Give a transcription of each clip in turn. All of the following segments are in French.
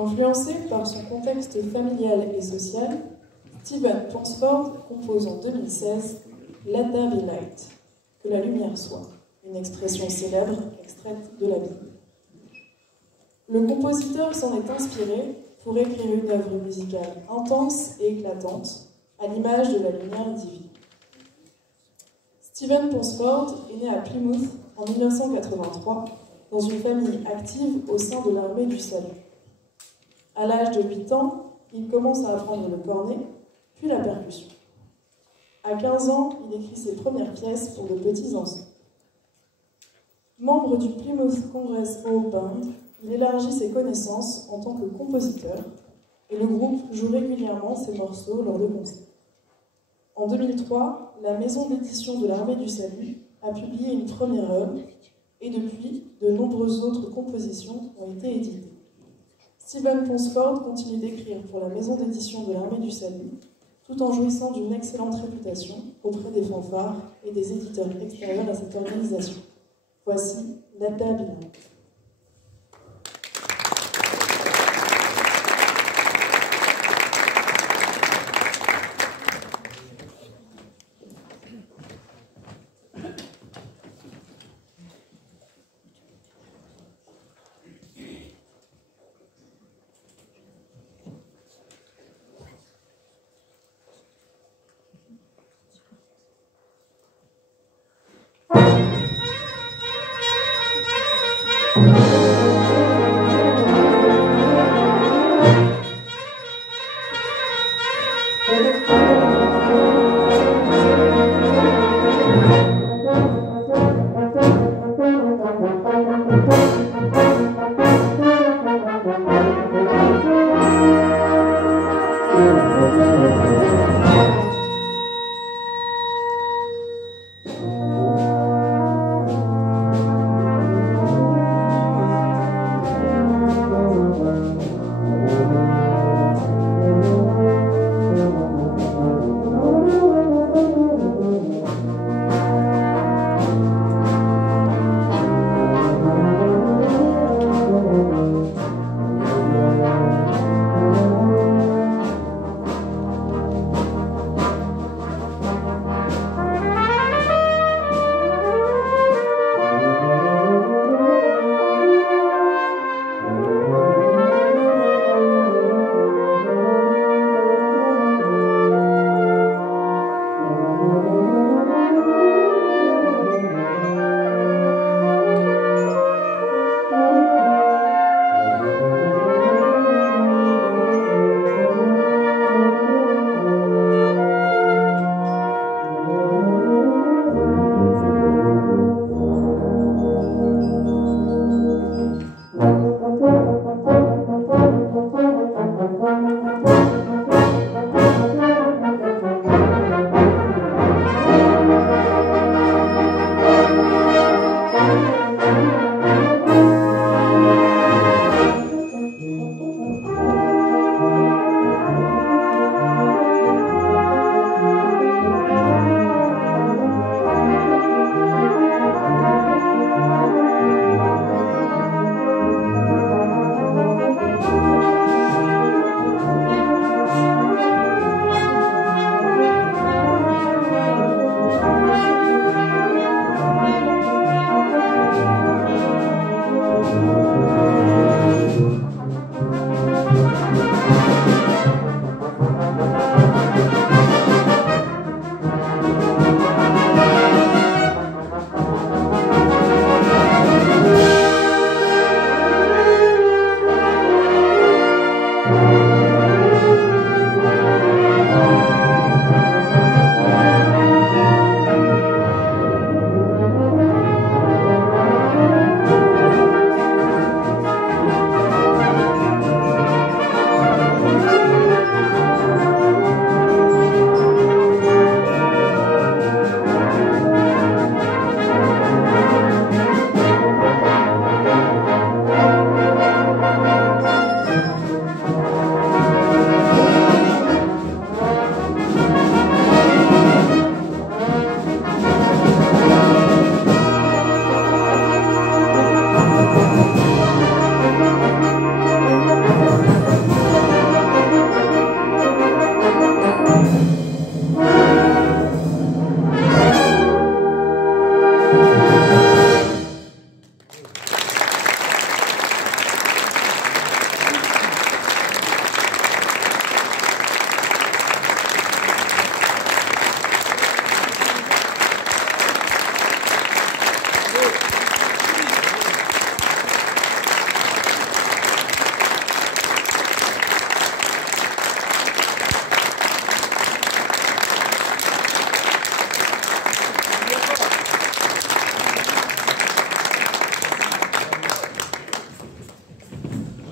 Influencé par son contexte familial et social, Stephen Ponsford compose en 2016 « Let there be light », que la lumière soit, une expression célèbre extraite de la Bible. Le compositeur s'en est inspiré pour écrire une œuvre musicale intense et éclatante, à l'image de la lumière divine. Stephen Ponsford est né à Plymouth en 1983, dans une famille active au sein de l'armée du salut. À l'âge de 8 ans, il commence à apprendre le cornet, puis la percussion. À 15 ans, il écrit ses premières pièces pour de petits enfants. Membre du Plymouth Congress Hall Band, il élargit ses connaissances en tant que compositeur et le groupe joue régulièrement ses morceaux lors de concerts. En 2003, la maison d'édition de l'Armée du Salut a publié une première œuvre et depuis, de nombreuses autres compositions ont été éditées. Stephen Ponsford continue d'écrire pour la maison d'édition de l'Armée du Salut, tout en jouissant d'une excellente réputation auprès des fanfares et des éditeurs extérieurs à cette organisation. Voici Let there be light.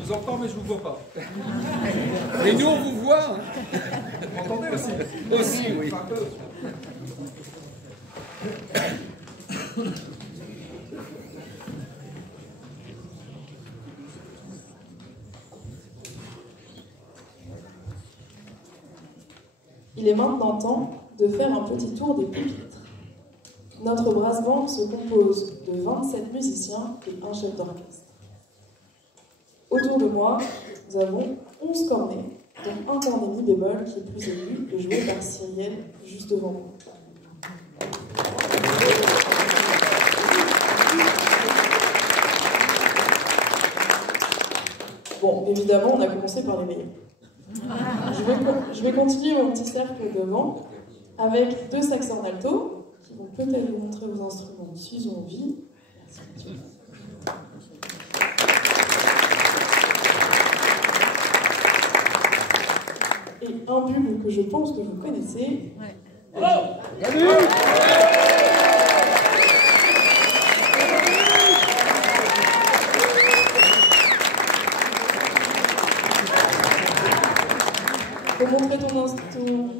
vous entends, mais je ne vous vois pas. Et nous, on vous voit. Hein. Vous m'entendez aussi? Aussi, oui. Il est maintenant temps de faire un petit tour des pupitres. Notre brass band se compose de 27 musiciens et un chef d'orchestre. Autour de moi, nous avons 11 cornets, dont un cornet mi bémol qui est plus aigu et joué par Cyrielle juste devant nous. Bon, évidemment, on a commencé par les meilleurs. Je vais continuer mon petit cercle devant avec 2 saxors alto qui vont peut-être vous montrer vos instruments s'ils ont envie. Merci. Et un bulle que je pense que vous connaissez. Faut montrer ton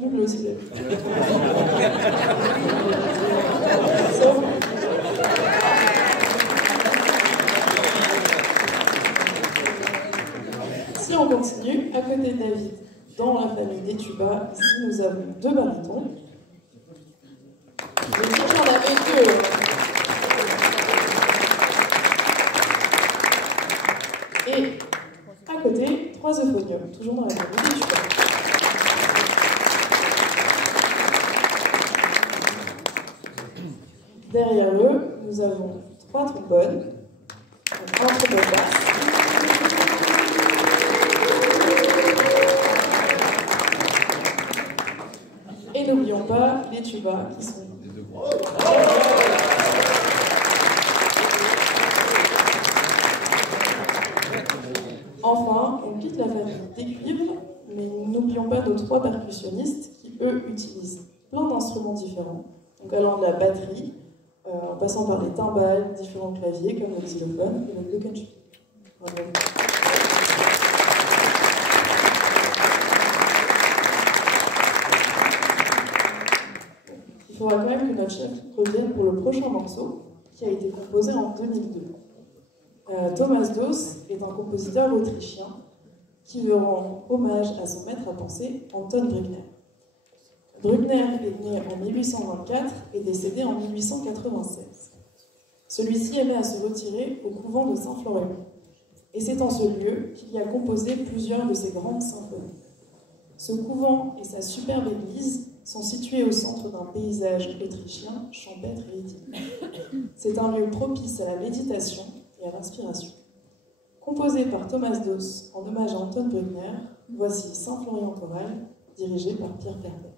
bulle aussi. Si on continue, à côté de David, dans la famille des tubas, ici nous avons deux barytons. J'en avais deux. Et à côté, trois euphoniums, toujours dans la famille des tubas. Derrière eux, nous avons trois trombones, un trombone basse. Et n'oublions pas les tubas qui sont... Enfin, on quitte la famille des cuivres, mais n'oublions pas nos trois percussionnistes qui, eux, utilisent plein d'instruments différents, donc allant de la batterie, en passant par les timbales, différents claviers comme le xylophone et le glockenspiel. Bravo. Il faudra quand même que notre chef revienne pour le prochain morceau, qui a été composé en 2002. Thomas Doss est un compositeur autrichien qui veut rendre hommage à son maître à penser, Anton Bruckner. Bruckner est né en 1824 et décédé en 1896. Celui-ci aimait à se retirer au couvent de Saint-Florian. Et c'est en ce lieu qu'il y a composé plusieurs de ses grandes symphonies. Ce couvent et sa superbe église sont situés au centre d'un paysage autrichien, champêtre et idyllique. C'est un lieu propice à la méditation et à l'inspiration. Composé par Thomas Doss en hommage à Anton Bruckner, voici Saint-Florian Choral, dirigé par Pierre Perpète.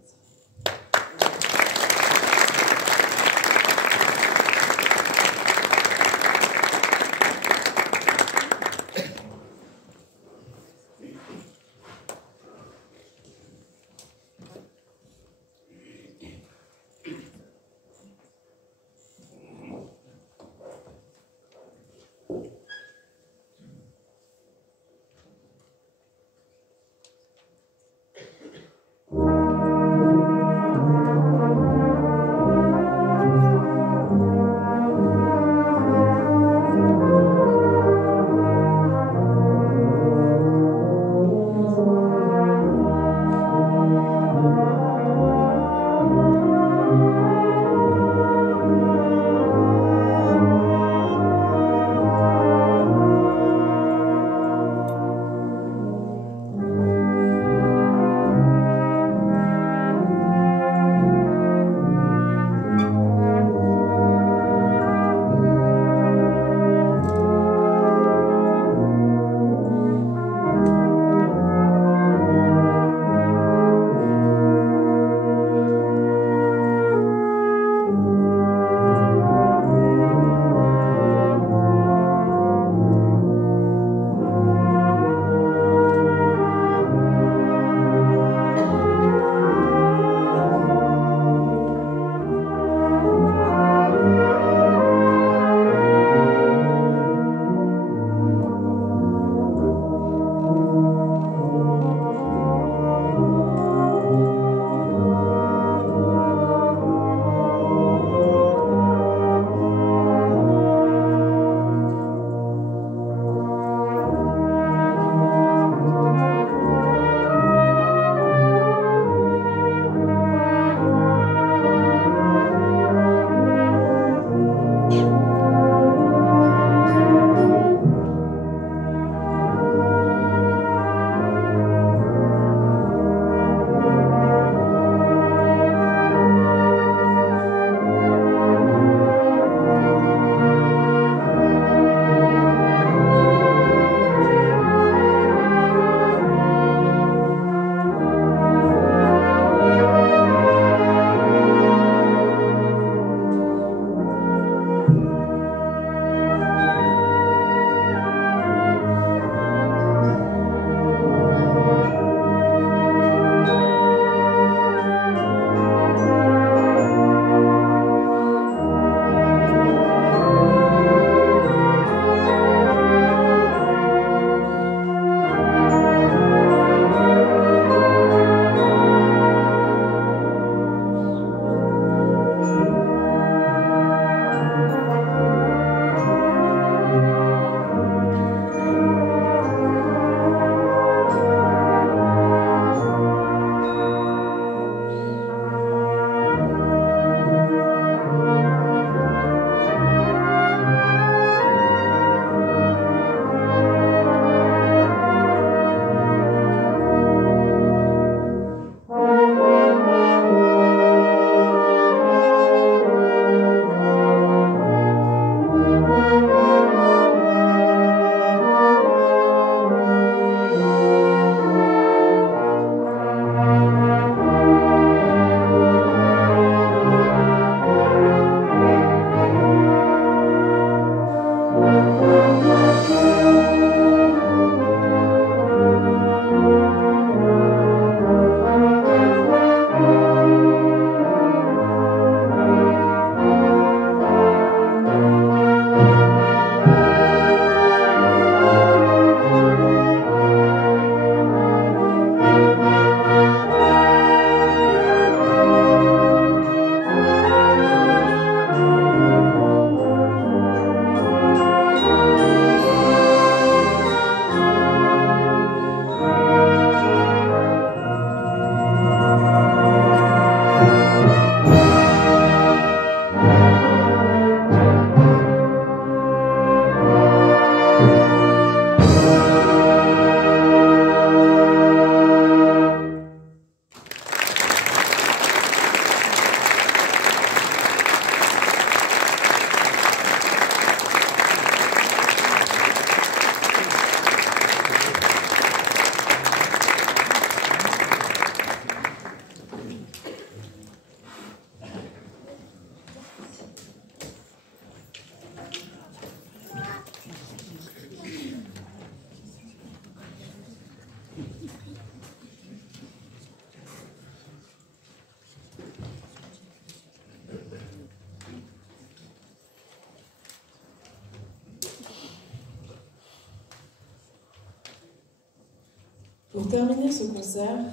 Pour terminer ce concert,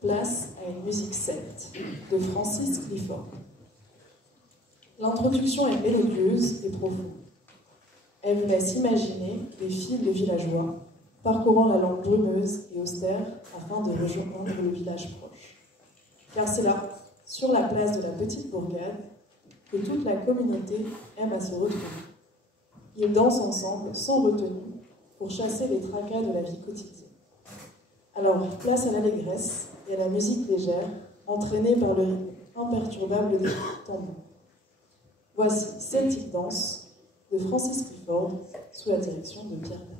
place à une musique celte de Francis Clifford. L'introduction est mélodieuse et profonde. Elle vous laisse imaginer des files de villageois parcourant la langue brumeuse et austère afin de rejoindre le village proche. Car c'est là, sur la place de la petite bourgade, que toute la communauté aime à se retrouver. Ils dansent ensemble, sans retenue, pour chasser les tracas de la vie quotidienne. Alors, place à l'allégresse et à la musique légère, entraînée par le rythme imperturbable des tambours. Voici Celtic Dance de Francis Clifford, sous la direction de Pierre Berg.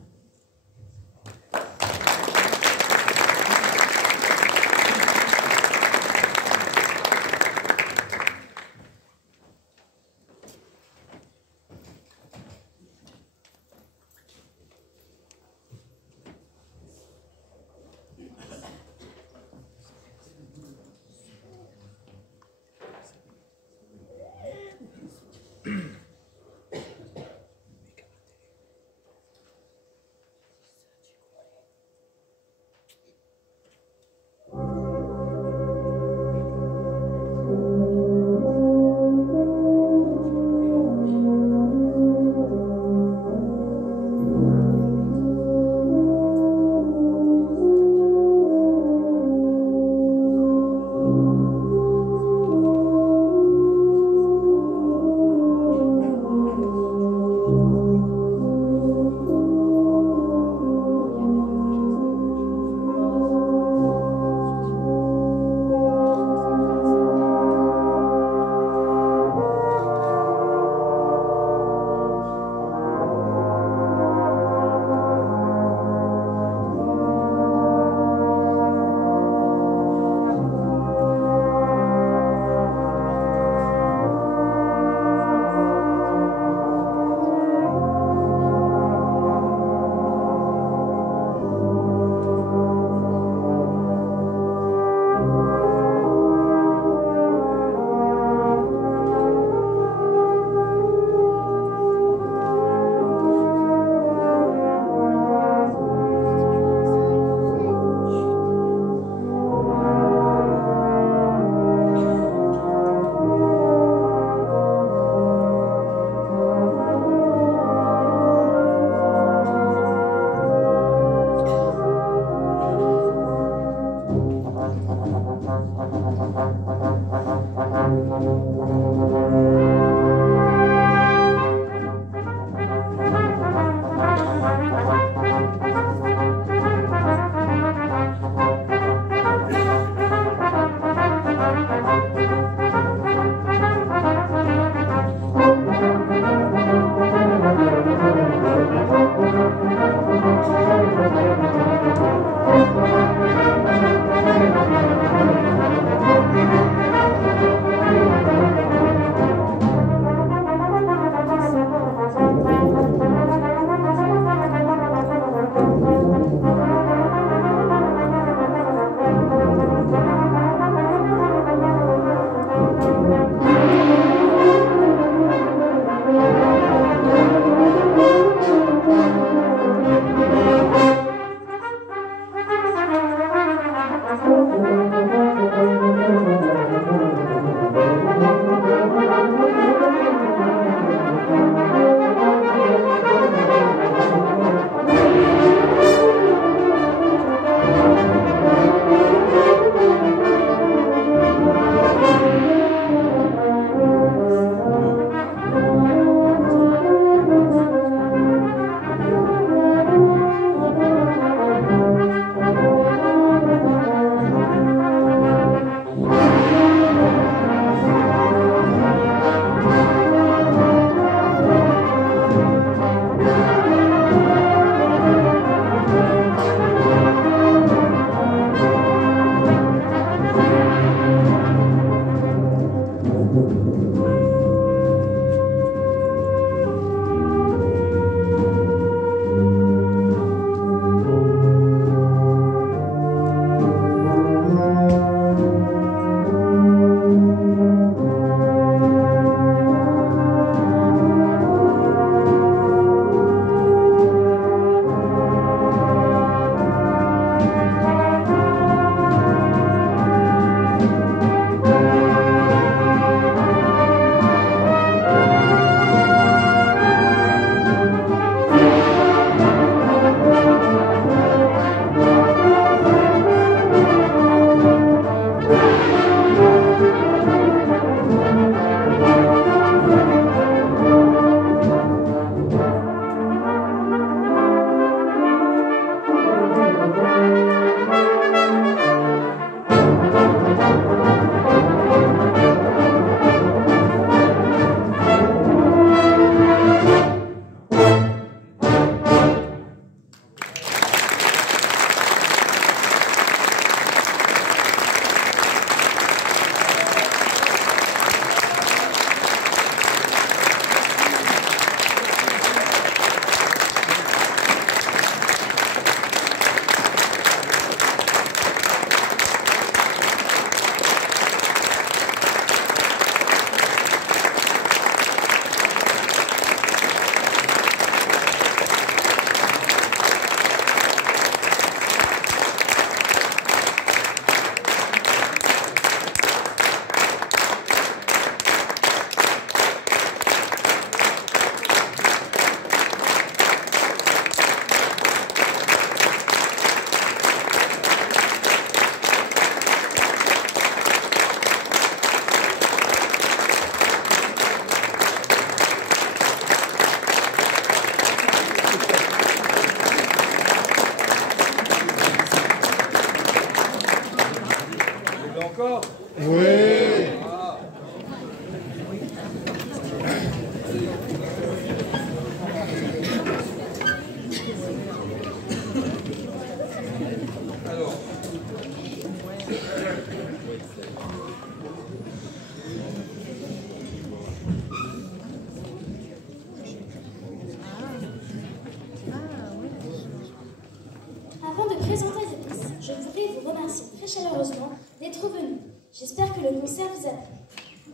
voudrais vous remercier très chaleureusement d'être venus. J'espère que le concert vous a plu.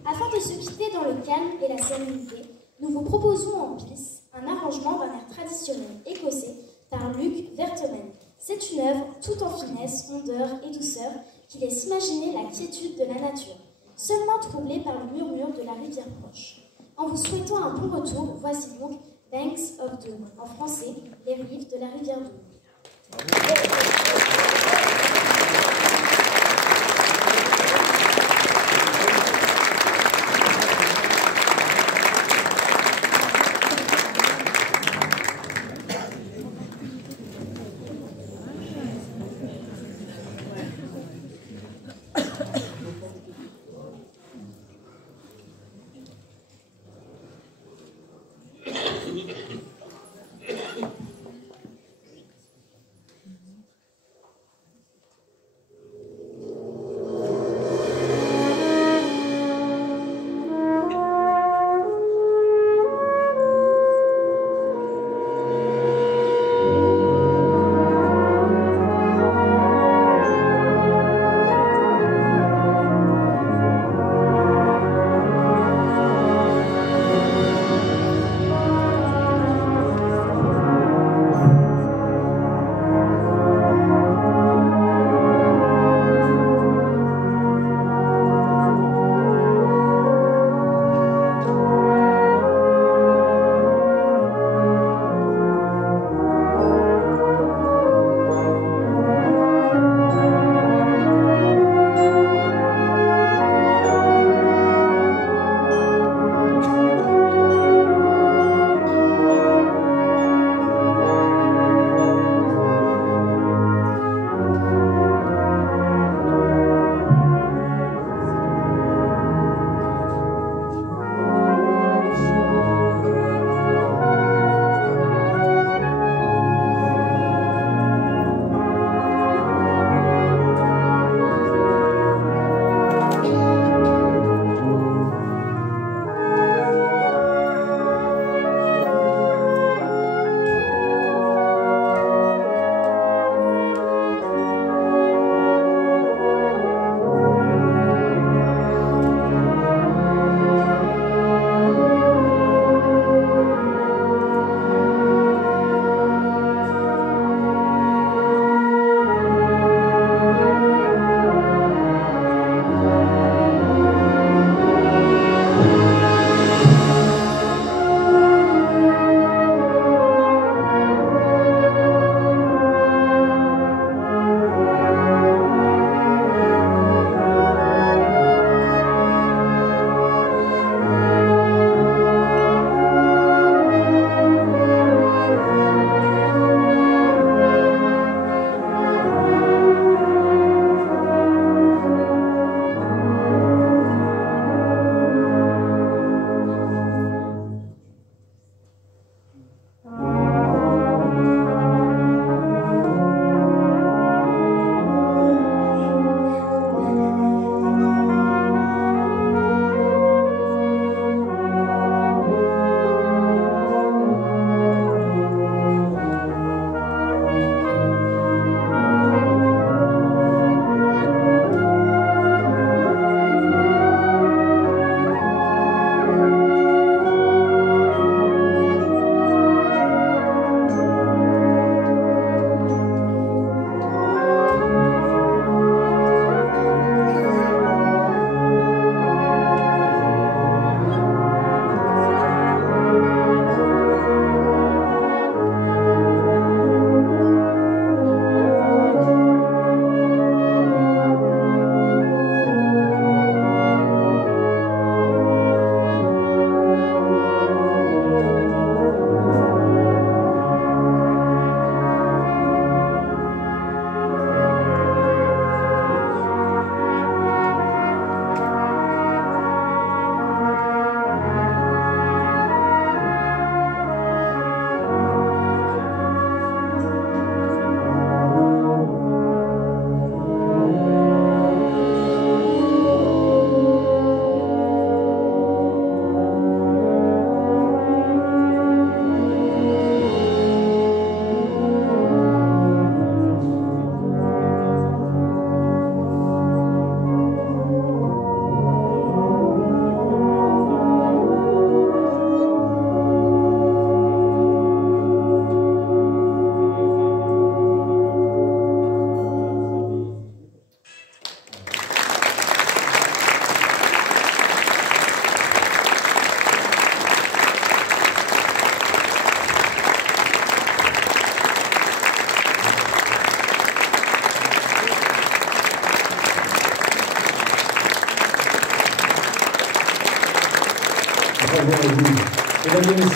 Afin de se quitter dans le calme et la sérénité, nous vous proposons en piste un arrangement d'un air traditionnel écossais par Luc Vertemain. C'est une œuvre tout en finesse, rondeur et douceur qui laisse imaginer la quiétude de la nature, seulement troublée par le murmure de la rivière proche. En vous souhaitant un bon retour, voici donc Banks of Doom, en français, les rives de la rivière Doom.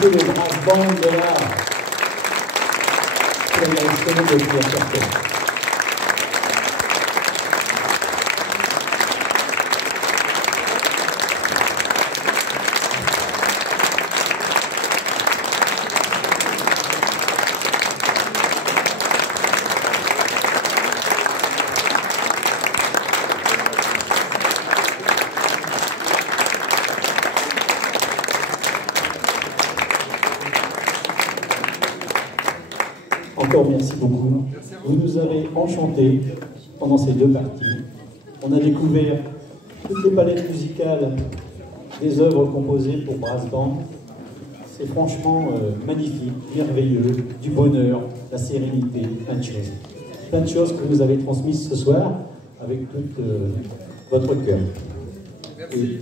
remercier le brass band de l'art pour la direction de Pierre Carter. Encore merci beaucoup. Vous nous avez enchantés pendant ces deux parties. On a découvert toutes les palettes musicales des œuvres composées pour brass band. C'est franchement magnifique, merveilleux, du bonheur, la sérénité, plein de choses. Plein de choses que vous nous avez transmises ce soir avec tout votre cœur. Merci.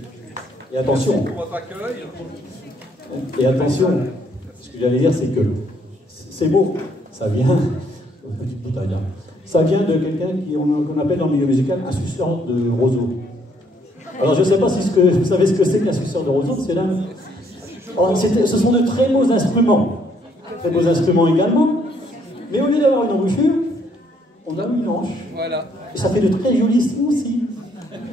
Et attention. Merci pour votre accueil. Et attention, ce que j'allais dire, c'est que c'est beau. Ça vient, petite bouteille, hein. Ça vient de quelqu'un qu'on appelle dans le milieu musical un suceur de roseau. Alors je ne sais pas si vous savez ce que c'est qu'un suceur de roseau, c'est là. Ce sont de très beaux instruments également, mais au lieu d'avoir une embouchure, on a une hanche. Voilà. Et ça fait de très jolis sons aussi.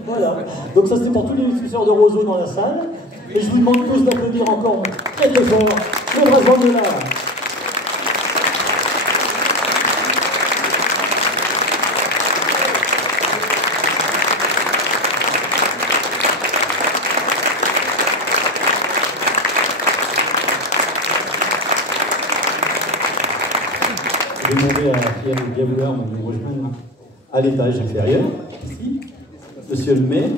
Voilà. Donc ça c'était pour tous les suceurs de roseau dans la salle. Et je vous demande tous d'applaudir encore très très fort le brass band de l'art. Je vais demander à Pierre de bien vouloir nous rejoindre à l'étage inférieur, ici. Monsieur le maire.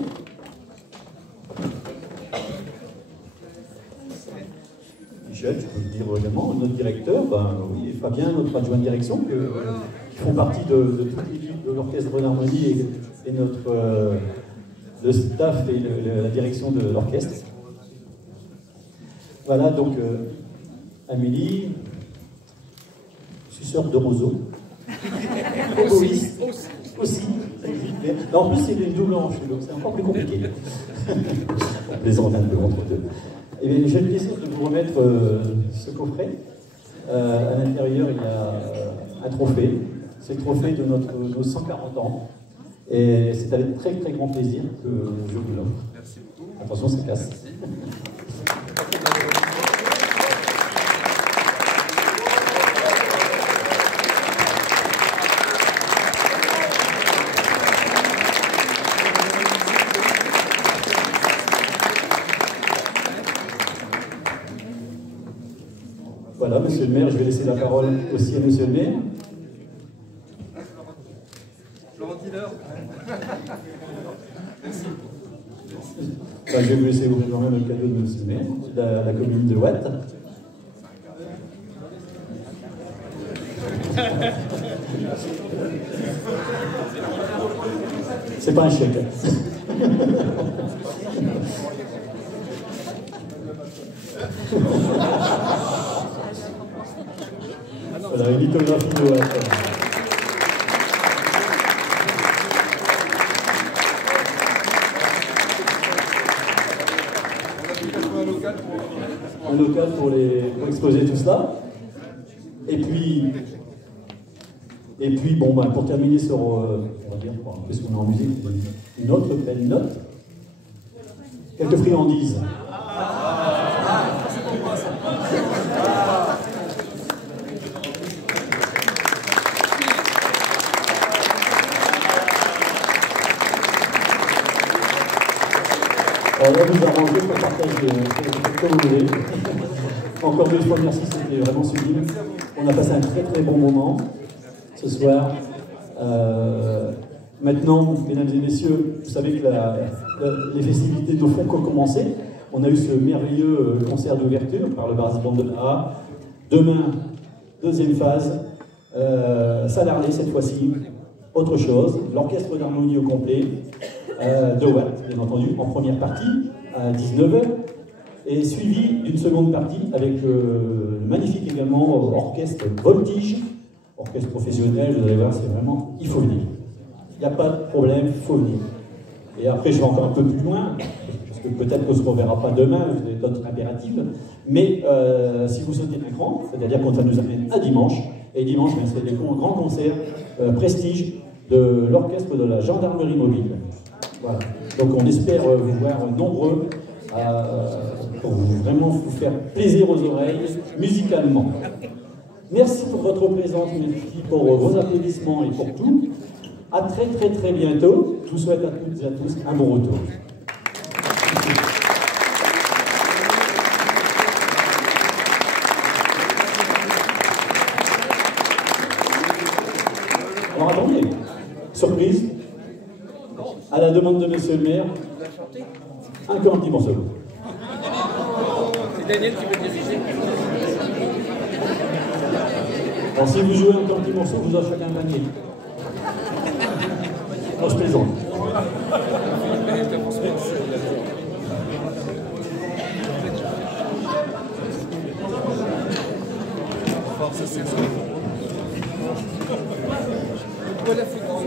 Michel, je peux le dire également, notre directeur, oui, Fabien, notre adjoint de direction, qui font partie de toute l'équipe de l'Orchestre d'Harmonie et le staff et la direction de l'orchestre. Voilà, donc Amélie, suceur de roseau, oboïste, aussi. Non, en plus, c'est une double hanche, donc c'est encore plus compliqué. On plaisante un peu entre deux. Et bien, j'ai le plaisir de vous remettre ce coffret. À l'intérieur, il y a un trophée. C'est le trophée de nos 140 ans. Et c'est avec très très grand plaisir que je vous l'offre. Merci beaucoup. Attention, ça casse. Voilà, monsieur le maire, je vais laisser la parole aussi à monsieur le maire. Laurent Tiner. Merci. Je vais vous laisser ouvrir quand même le cadeau de monsieur le maire, la commune de Watt. C'est pas un chèque. Voilà, une lithographie de Watt. Un local pour exposer tout cela. Et puis bon, pour terminer sur, on va dire, qu'est-ce qu'on a en musique, une autre belle note. Quelques friandises. Alors là, vous arrangez pour partager comme vous voulez. Encore deux fois, merci, c'était vraiment sublime. On a passé un très très bon moment ce soir. Maintenant, mesdames et messieurs, vous savez que les festivités ne font que commencer. On a eu ce merveilleux concert d'ouverture par le Brass Band de l'Art. Demain, deuxième phase, Salarné cette fois-ci. Autre chose, l'orchestre d'harmonie au complet. De Watt, bien entendu, en première partie, à 19h, et suivi d'une seconde partie avec le magnifique également orchestre Voltige, orchestre professionnel, vous allez voir, c'est vraiment, il faut venir. Il n'y a pas de problème, il faut venir. Et après, je vais encore un peu plus loin, parce que peut-être qu'on ne se reverra pas demain, vous avez d'autres impératifs, Mais si vous sautez d'un cran, c'est-à-dire qu'on ça nous amène à dimanche, et dimanche, c'est des grands concerts prestige de l'orchestre de la gendarmerie mobile. Voilà. Donc on espère vous voir nombreux pour vraiment vous faire plaisir aux oreilles musicalement. Merci pour votre présence, merci pour vos applaudissements et pour tout. À très très très bientôt. Je vous souhaite à toutes et à tous un bon retour. Alors attendez, surprise, à la demande de monsieur le maire, encore un petit morceau. C'est Daniel qui veut diriger. Alors si vous jouez encore un petit morceau, vous offrez un panier. Non, je plaisante. Voilà, football.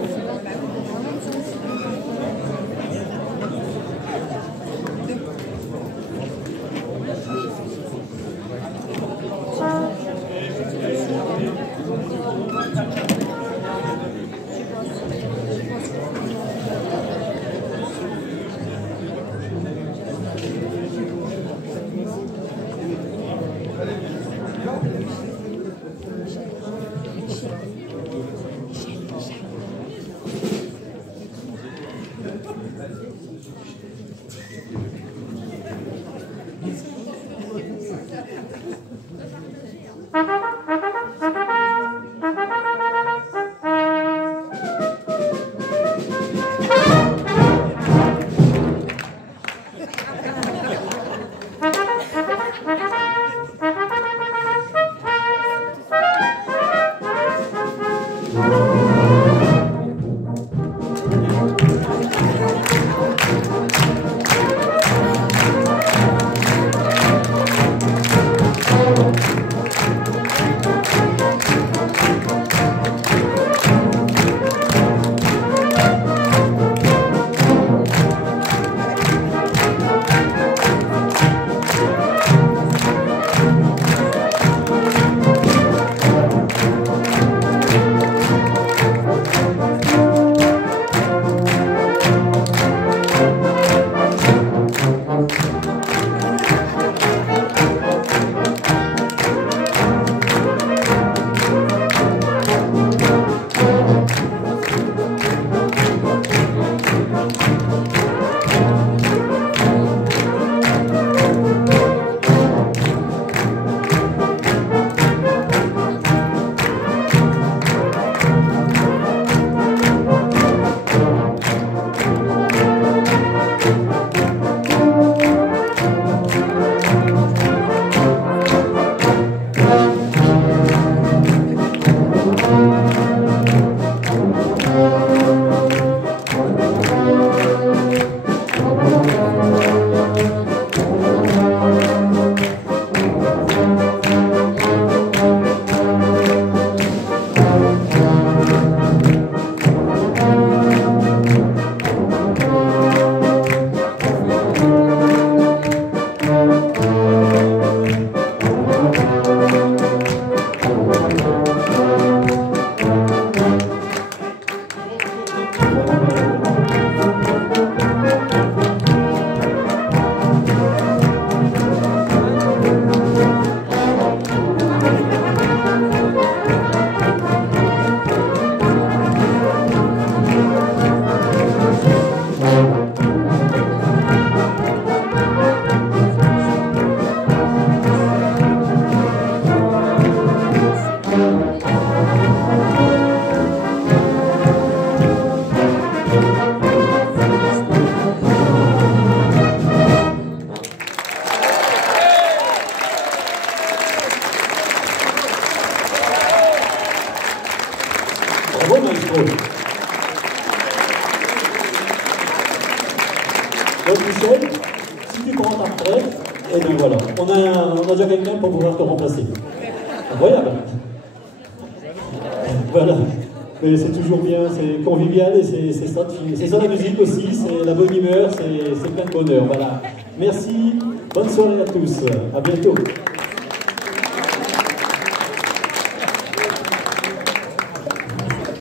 Bravo, maestro. Donc, Michel, si tu prends ta retraite, et bien voilà, on a déjà quelqu'un pour pouvoir te remplacer. Incroyable. Voilà. Mais c'est toujours bien, c'est convivial et c'est ça la musique aussi, c'est la bonne humeur, c'est plein de bonheur. Voilà. Merci, bonne soirée à tous, à bientôt.